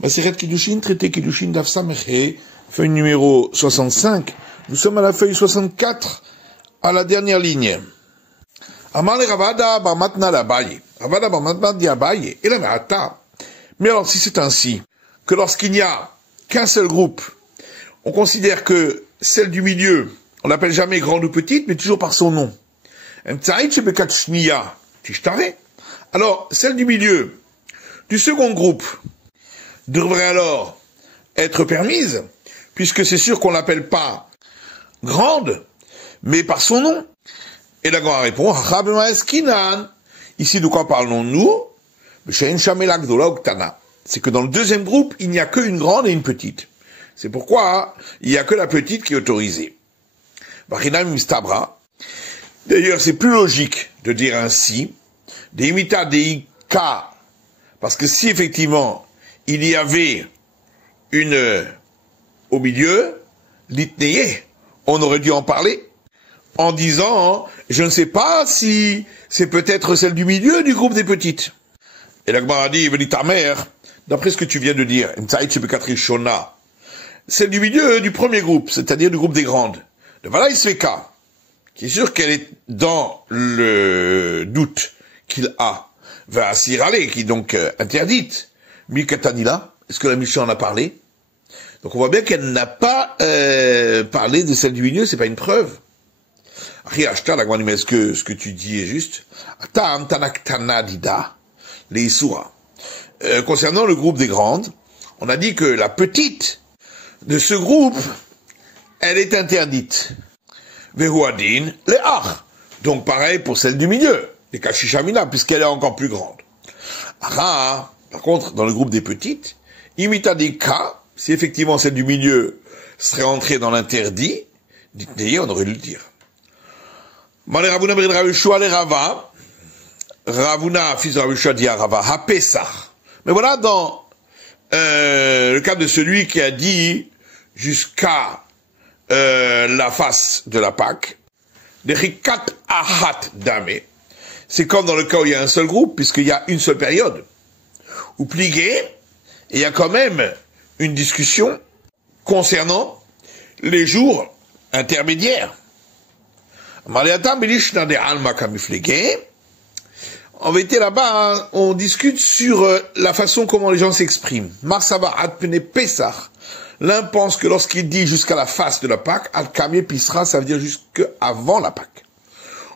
Maseret Kiddushin, traité Kiddushin Daf Samech, feuille numéro 65. Nous sommes à la feuille 64, à la dernière ligne. Amar le Ravada bar Matna l'Abaye. Ravada bar Matna dit Abaye. Et la Me'ata. Mais alors, si c'est ainsi, que lorsqu'il n'y a qu'un seul groupe, on considère que celle du milieu, on l'appelle jamais grande ou petite, mais toujours par son nom. Alors, celle du milieu, du second groupe, devrait alors être permise, puisque c'est sûr qu'on l'appelle pas grande, mais par son nom. Et la Gemara répond, ici de quoi parlons-nous? C'est que dans le deuxième groupe, il n'y a qu'une grande et une petite. C'est pourquoi il n'y a que la petite qui est autorisée. D'ailleurs, c'est plus logique de dire ainsi, des imita des ka, parce que si effectivement il y avait une au milieu, l'itneye, on aurait dû en parler en disant, je ne sais pas si c'est peut-être celle du milieu du groupe des petites. Et la Gemara dit, ta mère, d'après ce que tu viens de dire, celle du milieu du premier groupe, c'est-à-dire du groupe des grandes, de Valaï Sveka, qui est sûr qu'elle est dans le doute qu'il a, va Sirale, qui est donc interdite. Mikatanila, est-ce que la Mishnah en a parlé? Donc on voit bien qu'elle n'a pas parlé de celle du milieu, c'est pas une preuve. Riachta, la Gemara, est-ce que ce que tu dis est juste? Tam tanaktana dida, les Isura. Concernant le groupe des grandes, on a dit que la petite de ce groupe, elle est interdite. Vehuadin, les ar. Donc pareil pour celle du milieu, les Kashishamina, puisqu'elle est encore plus grande. Par contre, dans le groupe des petites, imita des cas, si effectivement celle du milieu serait entrée dans l'interdit, dites-le, on aurait dû le dire. Malé Ravuna Brid Ravishua les Rava, Ravuna fils de Ravishua dit à Rava, ha-Pesach. Mais voilà dans le cas de celui qui a dit jusqu'à la face de la Pâque, des Rikat Ahat Dame. C'est comme dans le cas où il y a un seul groupe, puisqu'il y a une seule période. Ou pligué, et il y a quand même une discussion concernant les jours intermédiaires. En vérité, là-bas, on discute sur la façon comment les gens s'expriment. Marsava Adpene Pesach. L'un pense que lorsqu'il dit jusqu'à la face de la Pâque, Adkamé Pisra, ça veut dire jusqu'avant la Pâque.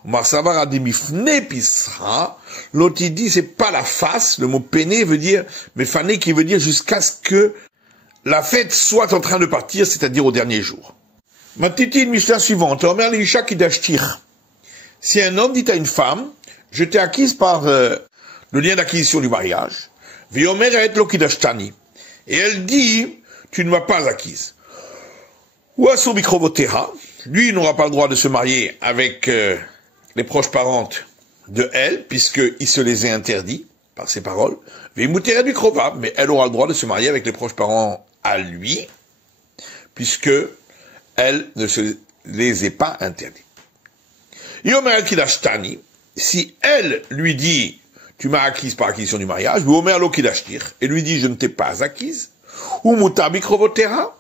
Marsava Ademifne Pisra. L'autre il dit c'est pas la face, le mot péné veut dire, mais fané qui veut dire jusqu'à ce que la fête soit en train de partir, c'est-à-dire au dernier jour. Ma petite Mishnah suivante, Omer Lisha Kidashtir. Si un homme dit à une femme, je t'ai acquise par le lien d'acquisition du mariage, Viomeret lo Kidashtani. Et elle dit, tu ne m'as pas acquise. Ou Asur Mikrovotera, lui il n'aura pas le droit de se marier avec les proches parentes de elle, puisqu'il se les est interdits par ses paroles. Vimuteret Mikrova, mais elle aura le droit de se marier avec les proches parents à lui, puisque elle ne se les est pas interdits. Yomeret Kidashtani, si elle lui dit, tu m'as acquise par acquisition du mariage, et lui dit, je ne t'ai pas acquise, ou Mutabikrovotera,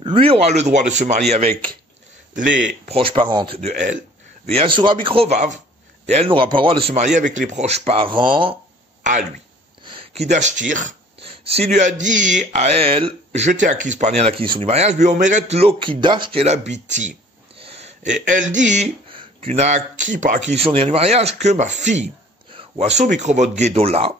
lui aura le droit de se marier avec les proches parentes de elle, et elle n'aura pas le droit de se marier avec les proches parents à lui. Kidashtir, s'il lui a dit à elle, je t'ai acquise par lien d'acquisition du mariage, et elle dit, tu n'as acquis par acquisition du mariage que ma fille. Ou Asobikrovot Gedola,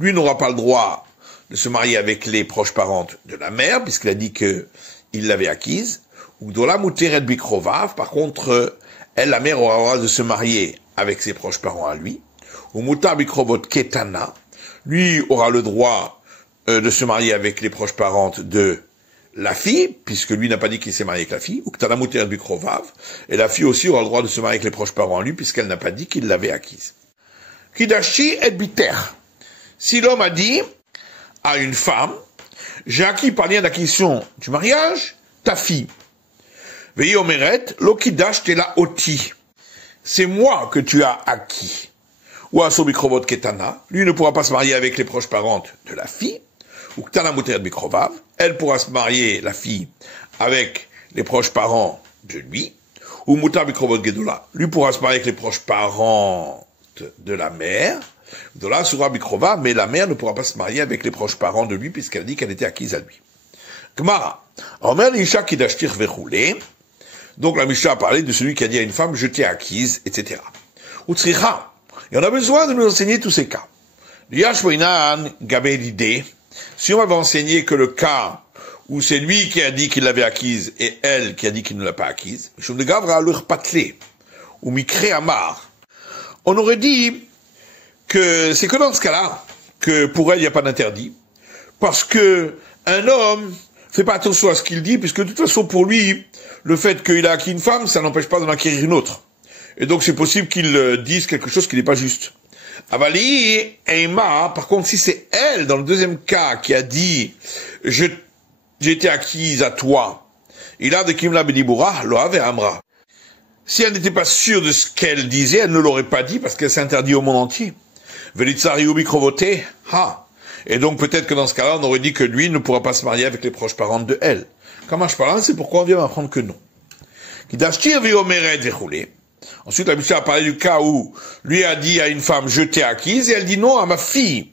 lui n'aura pas le droit de se marier avec les proches parentes de la mère, puisqu'il a dit qu'il l'avait acquise. Ou Dola Muteret Bikrovav, par contre, elle, la mère, aura le droit de se marier avec ses proches parents à lui. Ou Mutar Bikrovot Ketana, lui aura le droit de se marier avec les proches parentes de la fille, puisque lui n'a pas dit qu'il s'est marié avec la fille, ou Ktana Muteret Bikrovav, et la fille aussi aura le droit de se marier avec les proches parents à lui, puisqu'elle n'a pas dit qu'il l'avait acquise. Kidashi et biter. Si l'homme a dit à une femme, j'ai acquis par lien d'acquisition du mariage ta fille. Veillez omeret, lo kidash te la oti. C'est moi que tu as acquis. Ou à Sobikrovot Ketana, lui ne pourra pas se marier avec les proches parentes de la fille. ou ktana muteret mikrovav, elle pourra se marier, la fille, avec les proches parents de lui, ou mutar mikrovot gedola, lui pourra se marier avec les proches parents de la mère, gedola sura mikrova, mais la mère ne pourra pas se marier avec les proches parents de lui, puisqu'elle a dit qu'elle était acquise à lui. Gemara, Omer l'isha kidashtir vechoulé, donc la Mishnah a parlé de celui qui a dit à une femme, je t'ai acquise, etc. Utsricha, et on a besoin de nous enseigner tous ces cas. L'yashvoinan gabé l'idée, si on avait enseigné que le cas où c'est lui qui a dit qu'il l'avait acquise et elle qui a dit qu'il ne l'a pas acquise, ou Mikré Amar, on aurait dit que c'est que dans ce cas-là que pour elle il n'y a pas d'interdit, parce que un homme fait pas attention à ce qu'il dit, puisque de toute façon pour lui, le fait qu'il a acquis une femme, ça n'empêche pas d'en acquérir une autre. Et donc c'est possible qu'il dise quelque chose qui n'est pas juste. Avali Eima, par contre, si c'est elle, dans le deuxième cas, qui a dit j'ai été acquise à toi, il a de Kimla Bedibura, Loav et Amra. Si elle n'était pas sûre de ce qu'elle disait, elle ne l'aurait pas dit parce qu'elle s'interdit au monde entier. Velitsari ou Mikrovoté, ha. Et donc peut-être que dans ce cas-là, on aurait dit que lui ne pourra pas se marier avec les proches parents de elle. Comme je parle, c'est pourquoi on vient m'apprendre que non. Kidashtir viomeret vechoulé. Ensuite, la Mishnah a parlé du cas où lui a dit à une femme, je t'ai acquise, et elle dit non à ma fille.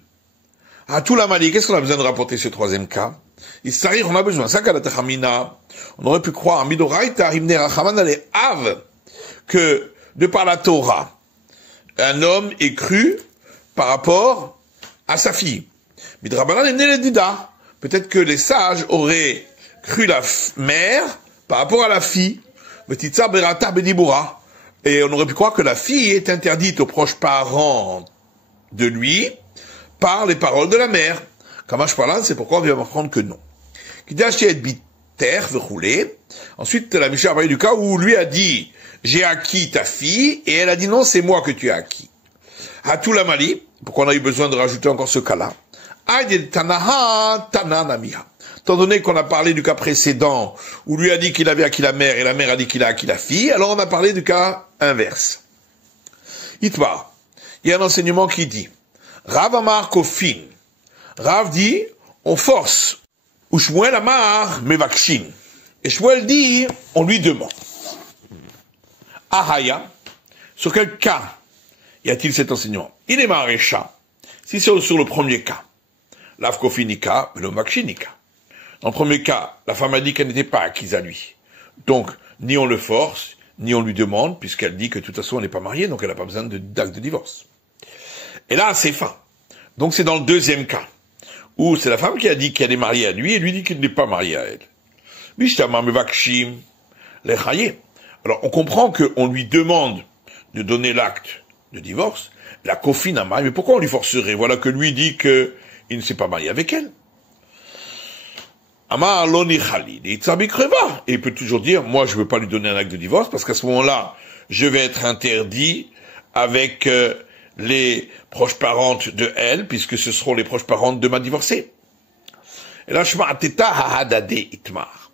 À tout la Mali, qu'est-ce qu'on a besoin de rapporter ce troisième cas? Il s'arrive, on a besoin. On aurait pu croire, que de par la Torah, un homme est cru par rapport à sa fille. Peut-être que les sages auraient cru la mère par rapport à la fille. Et on aurait pu croire que la fille est interdite aux proches parents de lui par les paroles de la mère. Kamash Palan, c'est pourquoi on vient m'apprendre que non. Ensuite, la Mishnah a parlé du cas où lui a dit, j'ai acquis ta fille, et elle a dit non, c'est moi que tu as acquis. Hatou la Mali, pourquoi on a eu besoin de rajouter encore ce cas-là? Étant donné qu'on a parlé du cas précédent, où lui a dit qu'il avait acquis la mère, et la mère a dit qu'il a acquis la fille, alors on a parlé du cas inverse. Itma, il y a un enseignement qui dit, Rav Amar Kofin, Rav dit, on force, ou Shmuel Amar Mevakshin, et Shmuel dit, on lui demande. Ahaya, sur quel cas y a-t-il cet enseignement? Il est marécha, si c'est sur le premier cas, l'Avkofinika, le Makshinika. Dans le premier cas, la femme a dit qu'elle n'était pas acquise à lui. Donc, ni on le force, ni on lui demande, puisqu'elle dit que de toute façon elle n'est pas mariée, donc elle n'a pas besoin d'acte de divorce. Et là, c'est fin. Donc c'est dans le deuxième cas, où c'est la femme qui a dit qu'elle est mariée à lui, et lui dit qu'il n'est pas marié à elle. Mishtama mevakshim lechaye. Alors, on comprend qu'on lui demande de donner l'acte de divorce, la kofine a marié, mais pourquoi on lui forcerait? Voilà que lui dit qu'il ne s'est pas marié avec elle. Amar loni khalid, et il peut toujours dire, moi je veux pas lui donner un acte de divorce, parce qu'à ce moment-là, je vais être interdit avec les proches parentes de elle, puisque ce seront les proches parentes de ma divorcée. Et là, shma teta hahadade itmar.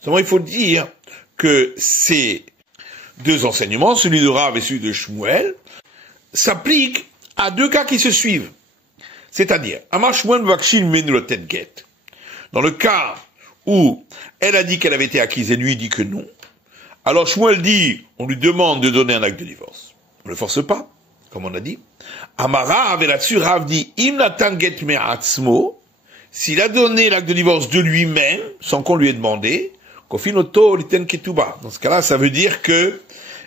Seulement, il faut dire que ces deux enseignements, celui de Rav et celui de Shmuel, s'appliquent à deux cas qui se suivent. C'est-à-dire, Amar Shmuel Vakshin Menulotet Get. Dans le cas où elle a dit qu'elle avait été acquise et lui dit que non, alors Shmuel dit, on lui demande de donner un acte de divorce. On ne le force pas, comme on a dit. Amara avait là-dessus, Rav dit, Im natan get me'atzmo, s'il a donné l'acte de divorce de lui-même, sans qu'on lui ait demandé, kofinoto liten ketuba. Dans ce cas-là, ça veut dire que,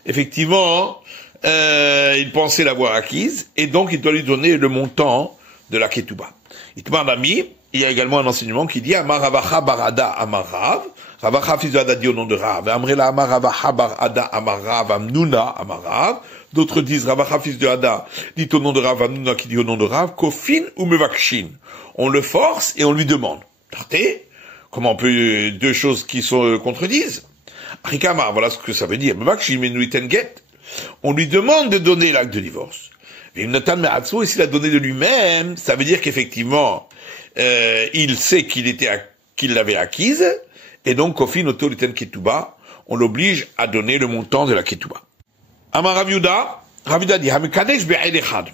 effectivement, il pensait l'avoir acquise, et donc il doit lui donner le montant de la ketuba. Itmar Nami, il y a également un enseignement qui dit Amar Ravacha Barada Amar Rav, Ravacha fils de Ada dit au nom de Rav, Amrela Amar Ravacha Barada Amar Rav, Amnuna Amar Rav, d'autres disent Ravacha fils de Ada dit au nom de Rav, Amnuna qui dit au nom de Rav, Kofin ou Mevakshin. On le force et on lui demande. Partez, comment on peut, deux choses qui se contredisent? Rikama, voilà ce que ça veut dire. Mevakshin Menuiten Get. On lui demande de donner l'acte de divorce. Et s'il a donné de lui-même, ça veut dire qu'effectivement, il sait qu'il l'avait acquise, et donc, Kofin Otoliten Ketuba, on l'oblige à donner le montant de la Ketuba. Amar Rav Yuda dit, Hamikadesh be'ed echad.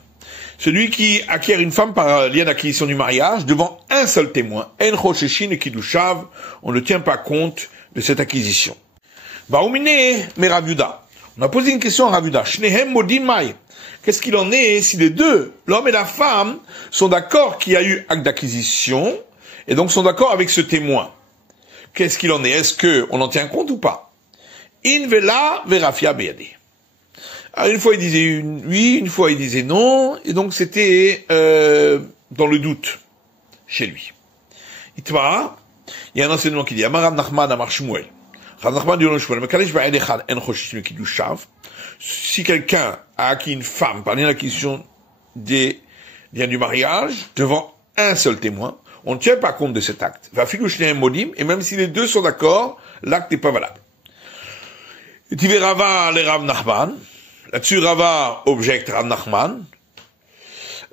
Celui qui acquiert une femme par lien d'acquisition du mariage devant un seul témoin, en chosheshin et kidushav, on ne tient pas compte de cette acquisition. Baoumine, mais Rav Yuda. On a posé une question à Rav Yuda. Shnehem modim mai. Qu'est-ce qu'il en est si les deux, l'homme et la femme, sont d'accord qu'il y a eu acte d'acquisition, et donc sont d'accord avec ce témoin? Qu'est-ce qu'il en est? Est-ce qu'on en tient compte ou pas? In vela verafia beyade. Alors une fois il disait oui, une fois il disait non, et donc c'était dans le doute chez lui. Itma, il y a un enseignement qui dit Amar Nachman Amar Shmuel. Rav Nachman dit au Shmuel, si quelqu'un a acquis une femme par l'acquisition des liens du mariage devant un seul témoin, on ne tient pas compte de cet acte. Va filouchner un modim, et même si les deux sont d'accord, l'acte n'est pas valable. Et tu verras Rava les Rav Nachman. Là-dessus, Rava objecte Rav Nachman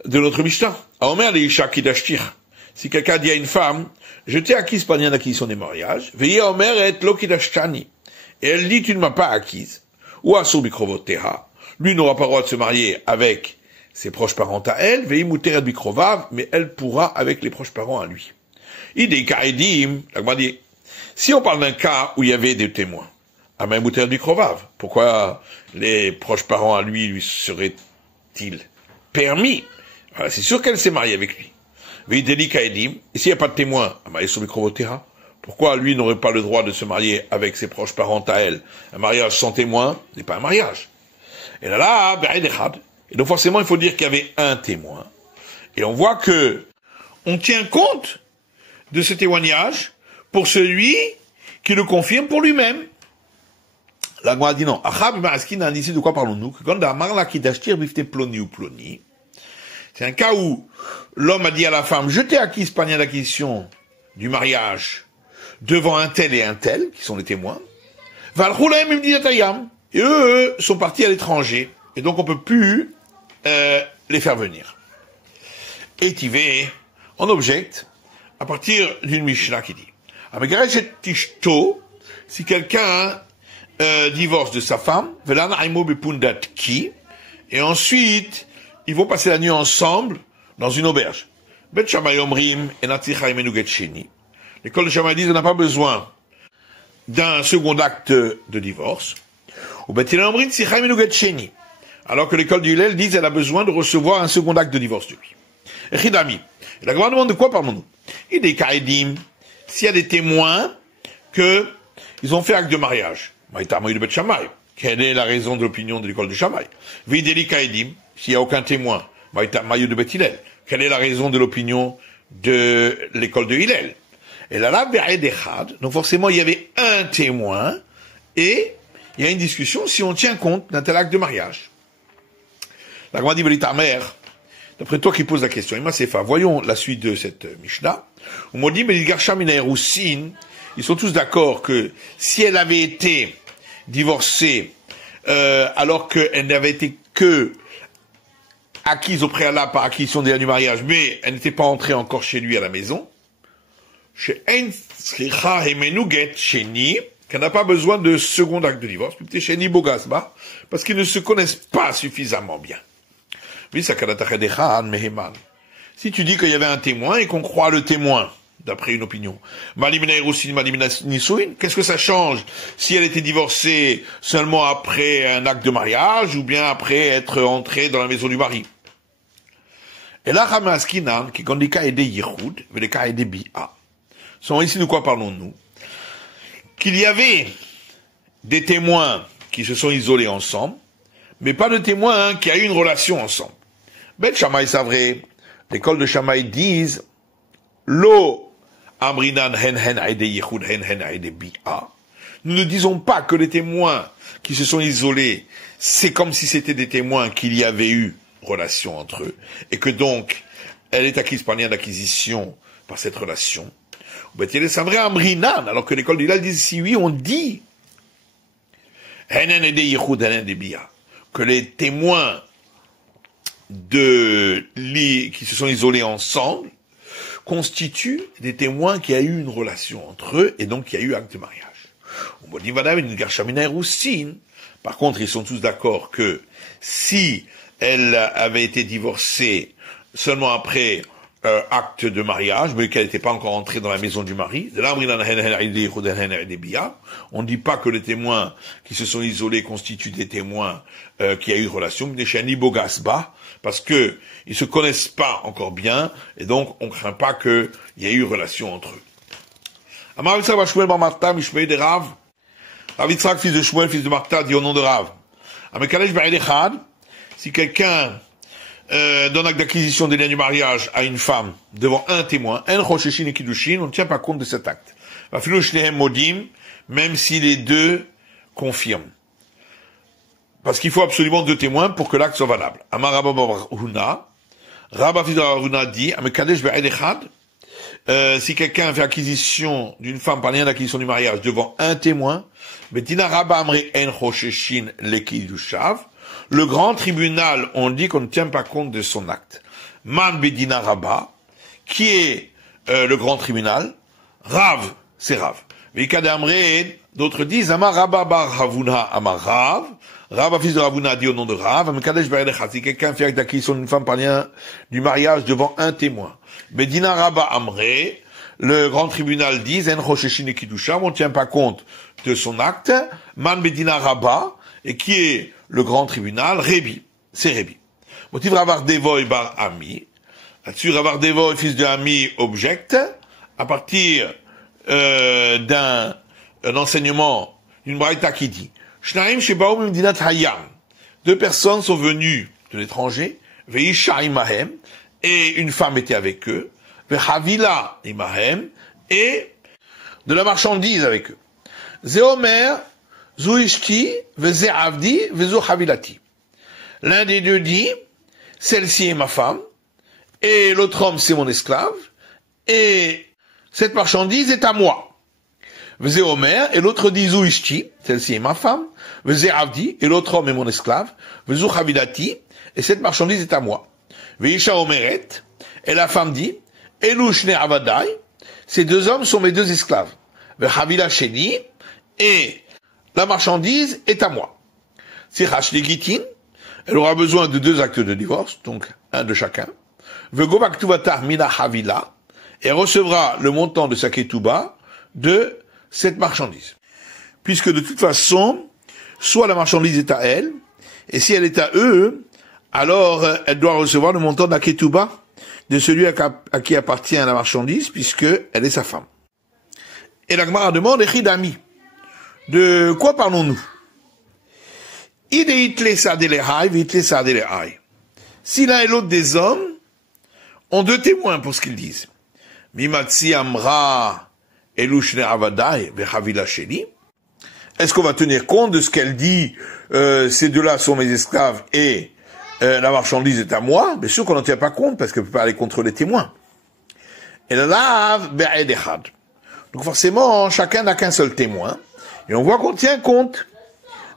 de notre Mishnah. A Omer le Isha Kidashtir. Si quelqu'un dit à une femme, je t'ai acquise par lien d'acquisition des mariages, veillez Omer et lo Kidashtani. Et elle dit, tu ne m'as pas acquise. Ou Asur Bikrovoteha. Lui n'aura pas le droit de se marier avec ses proches parents à elle, veillez Muteret Bikrovav, mais elle pourra avec les proches parents à lui. Idei Kaedim, dit, si on parle d'un cas où il y avait des témoins, Amen Muteret Bikrovav, pourquoi les proches parents à lui seraient-ils permis? Voilà, c'est sûr qu'elle s'est mariée avec lui. Veideli Kaedim, et s'il n'y a pas de témoin, Amayesur Bikrovoteha, pourquoi lui n'aurait pas le droit de se marier avec ses proches parents à elle? Un mariage sans témoin n'est pas un mariage. Et là, et donc forcément il faut dire qu'il y avait un témoin. Et on voit que on tient compte de ce témoignage pour celui qui le confirme pour lui-même. La Gemara dit non. Ici de quoi parlons-nous? C'est un cas où l'homme a dit à la femme, je t'ai acquise par lien d'acquisition du mariage devant un tel et un tel, qui sont les témoins. Et eux sont partis à l'étranger. Et donc on peut plus les faire venir. Et Tivé, on objecte à partir d'une Mishnah qui dit si quelqu'un divorce de sa femme, et ensuite ils vont passer la nuit ensemble dans une auberge. L'école de Shammai dit qu'on n'a pas besoin d'un second acte de divorce. Alors que l'école du Hillel dit qu'elle a besoin de recevoir un second acte de divorce de lui. Et la Gemara demande de quoi parlons-nous? Il y a des kaedim, s'il y a des témoins que ils ont fait acte de mariage. Quelle est la raison de l'opinion de l'école de Shammai? Videli kaedim, s'il n'y a aucun témoin. Quelle est la raison de l'opinion de l'école de Hillel? Et là, donc forcément, il y avait un témoin, et il y a une discussion si on tient compte d'un tel acte de mariage. La Gemara dit, ta mère, d'après toi qui pose la question, voyons la suite de cette Mishnah. On m'a dit, ils sont tous d'accord que si elle avait été divorcée, alors qu'elle n'avait été que acquise au préalable par acquisition des liens du mariage, mais elle n'était pas entrée encore chez lui à la maison, qu'elle n'a pas besoin de second acte de divorce, parce qu'ils ne se connaissent pas suffisamment bien. Si tu dis qu'il y avait un témoin et qu'on croit le témoin, d'après une opinion, qu'est-ce que ça change si elle était divorcée seulement après un acte de mariage ou bien après être entrée dans la maison du mari? Et là, ici de quoi parlons-nous? Qu'il y avait des témoins qui se sont isolés ensemble, mais pas de témoins qui a eu une relation ensemble. Bet Shammai, c'est vrai. L'école de Shammai disent Lo amrinan hen hen aide yichud hen hen aide bi'a. Nous ne disons pas que les témoins qui se sont isolés, c'est comme si c'était des témoins qu'il y avait eu relation entre eux, et que donc elle est acquise par lien d'acquisition par cette relation. C'est vrai amrinan, alors que l'école du Hillel dit si oui, on dit hen hen aide yichud hen aide bi'a, que les témoins qui se sont isolés ensemble constituent des témoins qui a eu une relation entre eux et donc qui a eu acte de mariage. Par contre, ils sont tous d'accord que si elle avait été divorcée seulement après acte de mariage, mais qu'elle n'était pas encore entrée dans la maison du mari. On ne dit pas que les témoins qui se sont isolés constituent des témoins qui a eu relation, parce que ils se connaissent pas encore bien, et donc on craint pas qu'il y ait eu relation entre eux. Amar Yitzhak Shmuel bar Marta, Mishmei de Rav. Rav Yitzhak, fils de Shmuel, fils de Marta, dit au nom de Rav. Amekalesh ba'ed echad, si quelqu'un donne acte d'acquisition des liens du mariage à une femme devant un témoin, en chosheshin et kiddushin, on ne tient pas compte de cet acte. Vafilu shnehem modim, même si les deux confirment. Parce qu'il faut absolument 2 témoins pour que l'acte soit valable. Amar Rabba bar Huna, Rabba fils de Huna dit, Amekalesh ba'ed echad, si quelqu'un fait acquisition d'une femme par lien d'acquisition du mariage devant un témoin, Betina Rabba Amri en chosheshin le kiddushav, le grand tribunal, on dit qu'on ne tient pas compte de son acte. Man Bedina Rabba, qui est le grand tribunal? Rav, c'est Rav. Vikad Amre, d'autres disent, Amar Rabba bar Ravuna Amar Rav, Rav, fils de Ravuna, dit au nom de Rav, Amekadesh Be'edechat, si quelqu'un fait acte d'acquisition d'une femme par lien du mariage devant un témoin. Bedina Rabba Amre, le grand tribunal dit, En Chosheshin et Kiddusham, on ne tient pas compte de son acte. Man Bedina Rabba, et qui est le grand tribunal? Rébi, c'est Rébi. Motiv Ravar Devoy bar Ami. Là-dessus, Ravar Devoy, fils de Ami, objecte, à partir d'un enseignement d'une braïta qui dit, Shnaim shebaou mimdinat hayam. 2 personnes sont venues de l'étranger, veisha imahem, et une femme était avec eux, vehavila imahem, et de la marchandise avec eux. Zéomer, Zouishti, Veze Avdi, Vezo Havilati. L'un des deux dit, celle-ci est ma femme, et l'autre homme c'est mon esclave, et cette marchandise est à moi. Veze Omer, et l'autre dit Zouishti, celle-ci est ma femme, Veze Avdi, et l'autre homme est mon esclave, Vezo Havilati, et cette marchandise est à moi. Veisha Omeret, et la femme dit, Elushne Avadai, ces 2 hommes sont mes 2 esclaves. Vehavila Sheni, et la marchandise est à moi. Si Rachlegitin, elle aura besoin de 2 actes de divorce, donc un de chacun. Vegovaktuvatar mina havila, et recevra le montant de sa ketouba de cette marchandise. Puisque de toute façon, soit la marchandise est à elle, et si elle est à eux, alors elle doit recevoir le montant de la ketouba de celui à qui appartient la marchandise, puisque elle est sa femme. Et la Gemara demande, Echidami. De quoi parlons-nous? Si l'un et l'autre des hommes ont 2 témoins pour ce qu'ils disent, est-ce qu'on va tenir compte de ce qu'elle dit, ces 2-là sont mes esclaves et la marchandise est à moi? Bien sûr qu'on n'en tient pas compte parce qu'elle ne peut pas aller contre les témoins. Donc forcément, chacun n'a qu'un seul témoin. Et on voit qu'on tient compte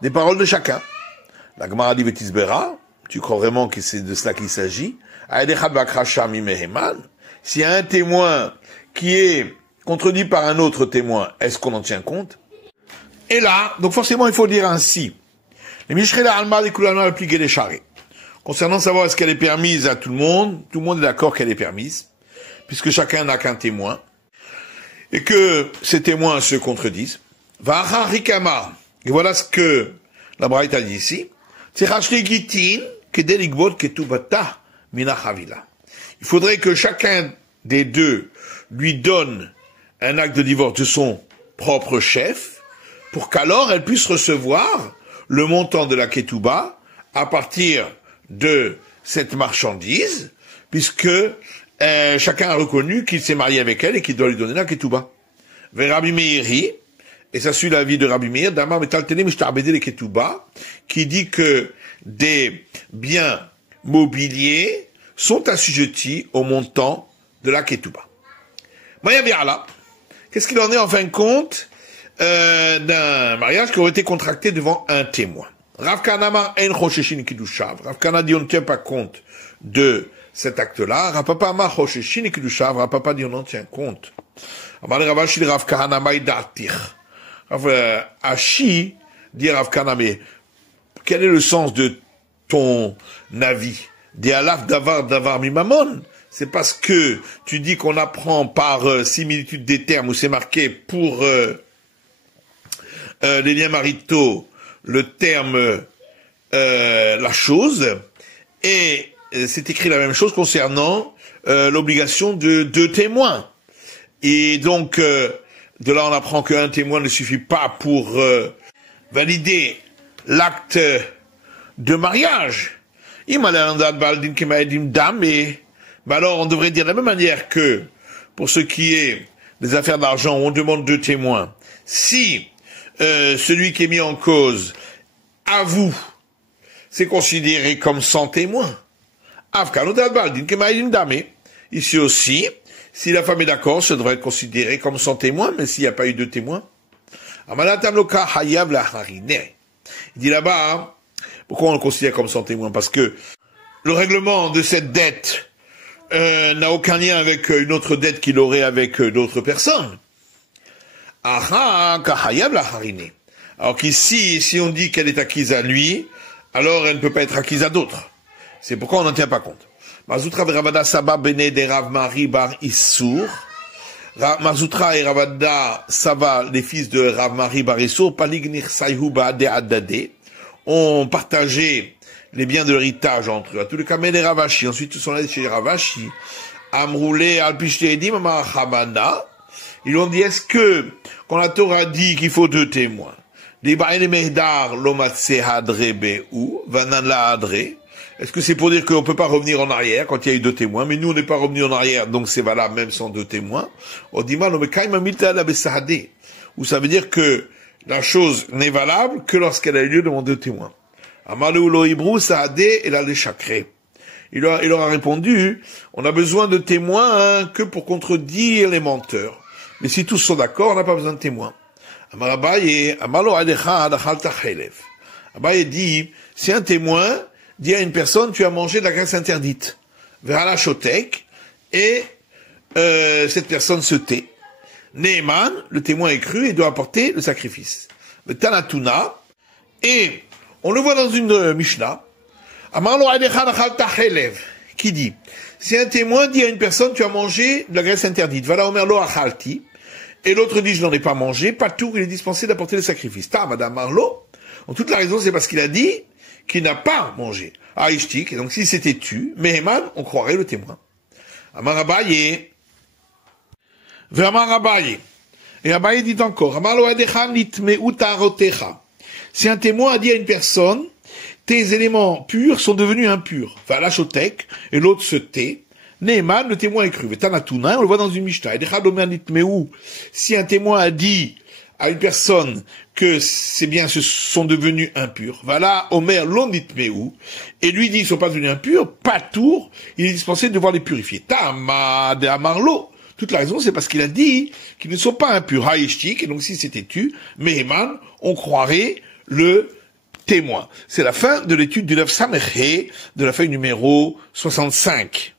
des paroles de chacun. La Gemara dit Vetisbera, tu crois vraiment que c'est de cela qu'il s'agit? S'il y a un témoin qui est contredit par un autre témoin, est-ce qu'on en tient compte? Et là, donc forcément il faut dire ainsi. Les Mishrela Alma des Kulana appliquer des charrets. Concernant savoir est-ce qu'elle est permise à tout le monde est d'accord qu'elle est permise, puisque chacun n'a qu'un témoin, et que ces témoins se contredisent. Rikama. Et voilà ce que la Braïta dit ici. Il faudrait que chacun des 2 lui donne un acte de divorce de son propre chef, pour qu'alors elle puisse recevoir le montant de la ketouba à partir de cette marchandise, puisque chacun a reconnu qu'il s'est marié avec elle et qu'il doit lui donner la ketouba. Rabbi Meiri, et ça suit l'avis de Rabbi Meir, Damar Metaltene Mishtabede le ketouba, qui dit que des biens mobiliers sont assujettis au montant de la ketouba. Maya Biala, qu'est-ce qu'il en est en fin de compte d'un mariage qui aurait été contracté devant un témoin? Rav Kana Amar en chosheshin kiddushav. Rav Kana dit on ne tient pas compte de cet acte-là. Rav Papa Amar chosheshin kiddushav. Rav Papa dit on en tient compte. Amar Rav Ashi Rav Kana maidatir. Rav Ashi dit Rav Kana, mais quel est le sens de ton avis. Des alaf davar mimamon. C'est parce que tu dis qu'on apprend par similitude des termes où c'est marqué pour les liens maritaux le terme la chose, et c'est écrit la même chose concernant l'obligation de 2 témoins. Et donc de là on apprend qu'un témoin ne suffit pas pour valider l'acte de mariage. Alors on devrait dire de la même manière que pour ce qui est des affaires d'argent où on demande 2 témoins, si celui qui est mis en cause avoue, c'est considéré comme sans témoin. Ici aussi, si la femme est d'accord, ça devrait être considéré comme sans témoin, mais s'il n'y a pas eu de témoin. Il dit là-bas, pourquoi on le considère comme sans témoin? Parce que le règlement de cette dette n'a aucun lien avec une autre dette qu'il aurait avec d'autres personnes. Alors qu'ici, si on dit qu'elle est acquise à lui, alors elle ne peut pas être acquise à d'autres. C'est pourquoi on n'en tient pas compte. Mazoutra et Ravada Saba Bene de Rav Mari Bar Issour. Mazoutra et Ravada Saba, les fils de Rav Mari Bar Issour, Palignir Sayhuba de Haddadé, ont partagé les biens de l'héritage entre eux. À tous les cas, mais les Ravashi, ensuite ils sont allés chez les Ravashi, Amroulé Alpishledim Amachamana. Ils ont dit, est-ce que, quand la Torah dit qu'il faut 2 témoins, est-ce que c'est pour dire qu'on ne peut pas revenir en arrière quand il y a eu 2 témoins, mais nous on n'est pas revenu en arrière, donc c'est valable même sans 2 témoins. On dit, ou ça veut dire que la chose n'est valable que lorsqu'elle a eu lieu devant 2 témoins. Il leur a répondu, on a besoin de témoins que pour contredire les menteurs. Mais si tous sont d'accord, on n'a pas besoin de témoins. Abaye dit, si un témoin dit à une personne, tu as mangé de la graisse interdite, vers la chotek, et cette personne se tait. Neeman, le témoin est cru et doit apporter le sacrifice. Le Tanatuna, et on le voit dans une Mishnah, qui dit, si un témoin dit à une personne, tu as mangé de la graisse interdite, voilà Omer lo achalti, et l'autre dit, je n'en ai pas mangé, pas tout, il est dispensé d'apporter le sacrifice. Ta, madame Marlo, en toute la raison, c'est parce qu'il a dit qu'il n'a pas mangé. Ah, ishtik, et donc si c'était tu, Meheman, on croirait le témoin. Amarabaye, vers Amarabaye. Et Abaye dit encore, Amarlo adechan litme utarotecha. Si un témoin a dit à une personne, tes éléments purs sont devenus impurs. Va la chotek, et l'autre se tait. Neeman, le témoin est cru. Tanatuna, on le voit dans une Mishnah. Si un témoin a dit à une personne que ces biens se sont devenus impurs, voilà, Omer l'onitmeu, et lui dit ils sont pas devenus impurs, pas tour, il est dispensé de devoir les purifier. Tama de Amarlo. Toute la raison, c'est parce qu'il a dit qu'ils ne sont pas impurs. Haïchtik, et donc si c'était tu, Meheman, on croirait le témoin. C'est la fin de l'étude du Daf Sameché, de la feuille numéro 65.